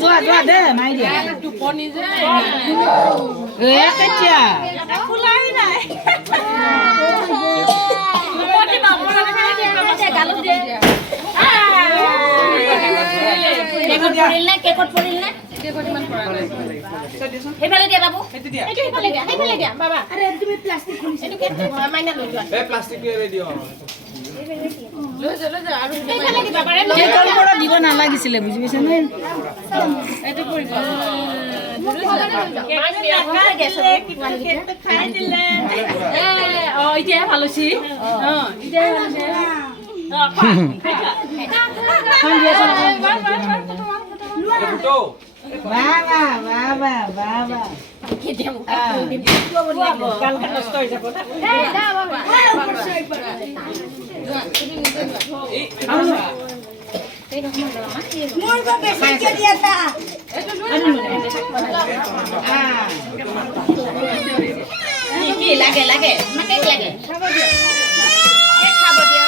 যোৱা যোৱা দে মাৰি দিয়া টোপনি যে কেতিয়া খোলাই নাই কেকত পৰিল নে ইমান পৰা নাই সেইফালে দিয়া বাবু এইটো সেইফালে দিয়া বাবা আৰে তুমি প্লাষ্টিক খুলিছা এইটো কেক মাইনা লৈ যোৱা এই প্লাষ্টিক লৈ দিও লৈ যা আৰু সেইফালে দিবা পাৰে কেকৰ পৰা দিব নালাগিছিলে বুজি পাইছা নে এইটো পৰিব খাই দিলে এতিয়া ভাল হৈছে এতিয়া ভাল হৈছে বাবা বাবা বাবা নষ্ট হৈ যাব কি লাগে লাগে কেক লাগে খাব দিয়া কেক খাব দিয়া